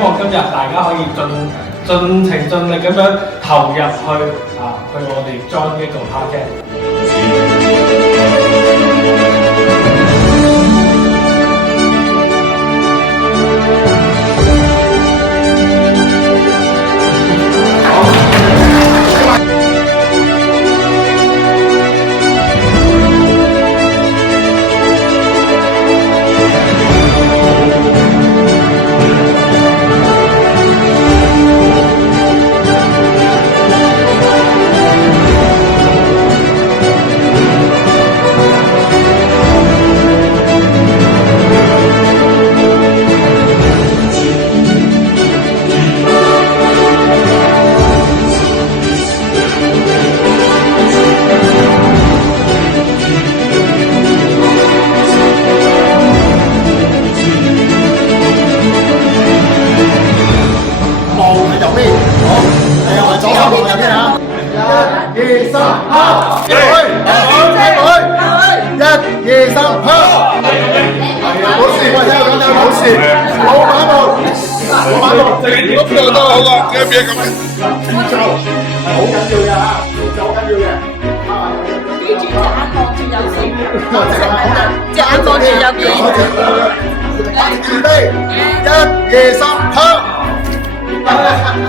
望今日大家可以盡情盡力咁樣投入去去我哋 John 呢個 podcast。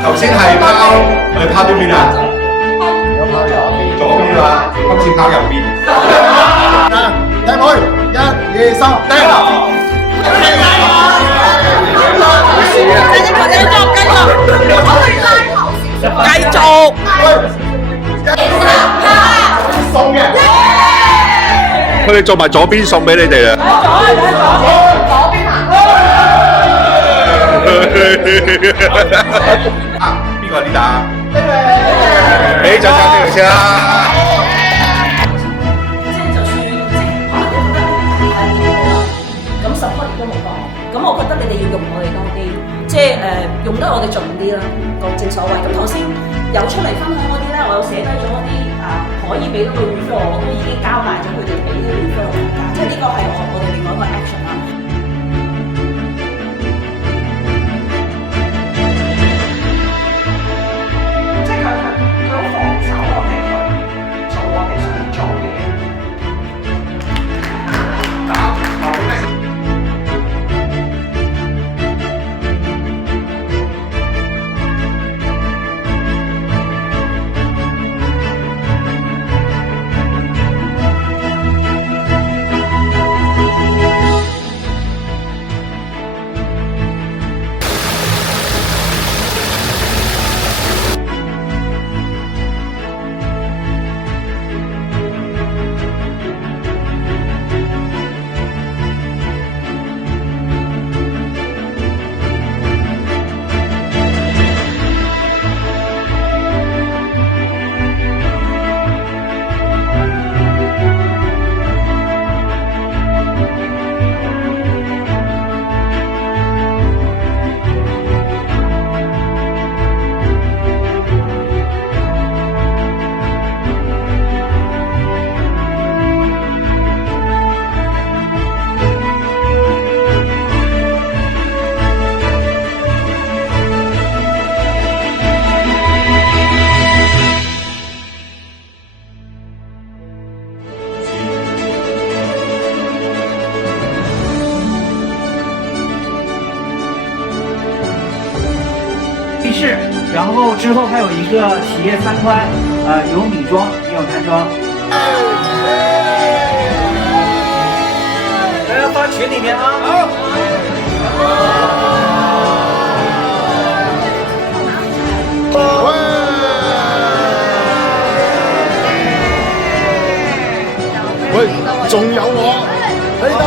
頭先係拋，我哋拋邊邊啊？有拋左邊啊，今次拋右邊。靚妹，1、2、3，掟！繼續。送嘅。佢哋做埋左邊送俾你哋啦。左邊行。邊個呢打？你就揸呢條先啦。即係就算咁 support 亦都冇講。咁我覺得你哋要用我哋多啲，即係用得我哋盡啲啦。正所謂咁頭先有出嚟分享嗰啲咧，我有寫低咗一啲可以俾到個 referral， 我都已經交代咗佢哋俾啲 referral 大家，即係呢個係我哋另外一個 action 啦。然后之后还有一个企业参观，有女装也有男装。大家发群里面啊！喂，仲有我喺度。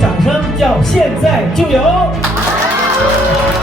掌聲叫現在就有。